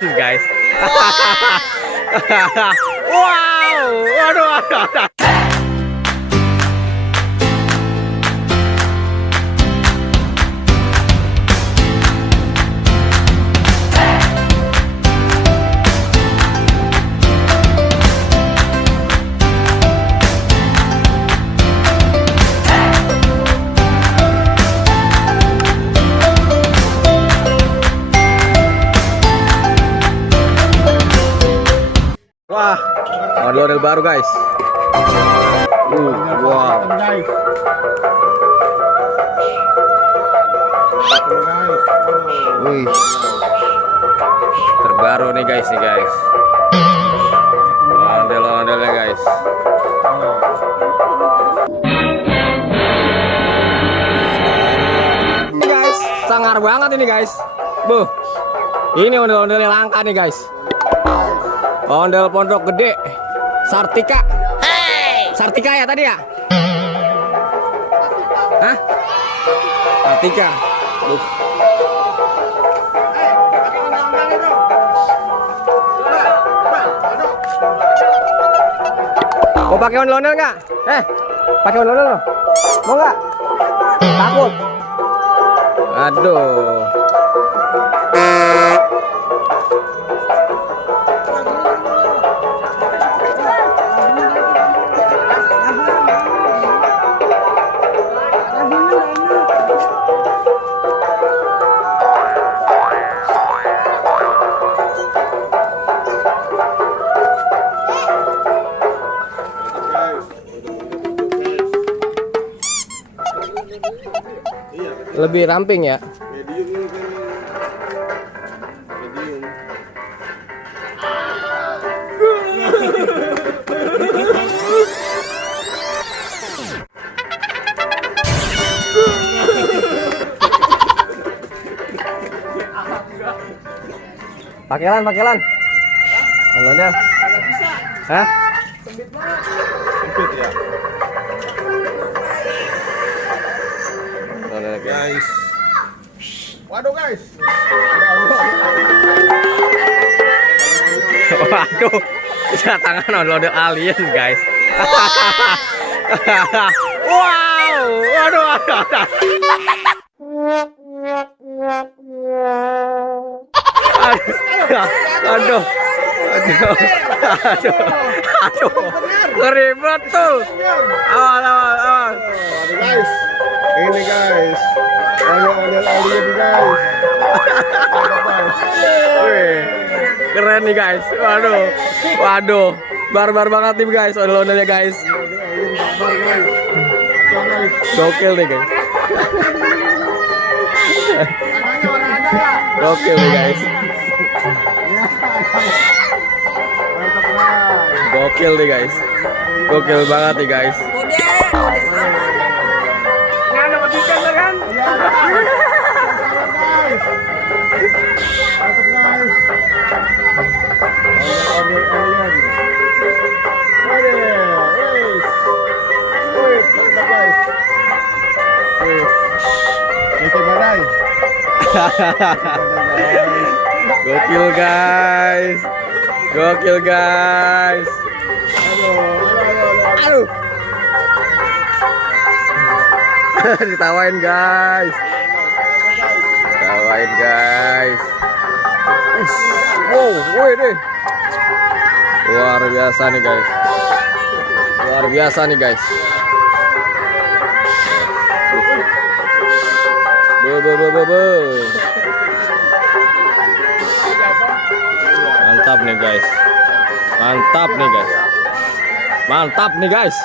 guys. Wow, waduh. Wah, model baru guys. Wow. Wih, terbaru nih guys, Ondel-ondelnya guys. Ini guys, sangar banget ini guys. Ini ondel-ondelnya langka nih guys. Ondel pondok gede, Sartika. Sartika ya tadi ya? Hah? Sartika. Mau pakai ondel-ondel nggak? Pakai ondel-ondel loh. Mau nggak? Takut? Aduh. Lebih ramping ya. Medium. Pakelan. Ondel. Hah? Sempit ya. Guys. Waduh guys. Waduh. Tangan ondel alien guys. Wow. Waduh. Aduh. Ribet tuh. Awal. Aduh guys. Ini guys. Ondel alien guys. Wih, keren nih guys. Waduh. Barbar banget nih guys ondel-ondelnya guys. Gokil nih guys. Gokil nih guys. Gokil nih guys. Gokil banget nih guys. Gokil guys. Aduh. Ditawain guys. Wow, deh. Luar biasa nih guys. Mantap nih guys.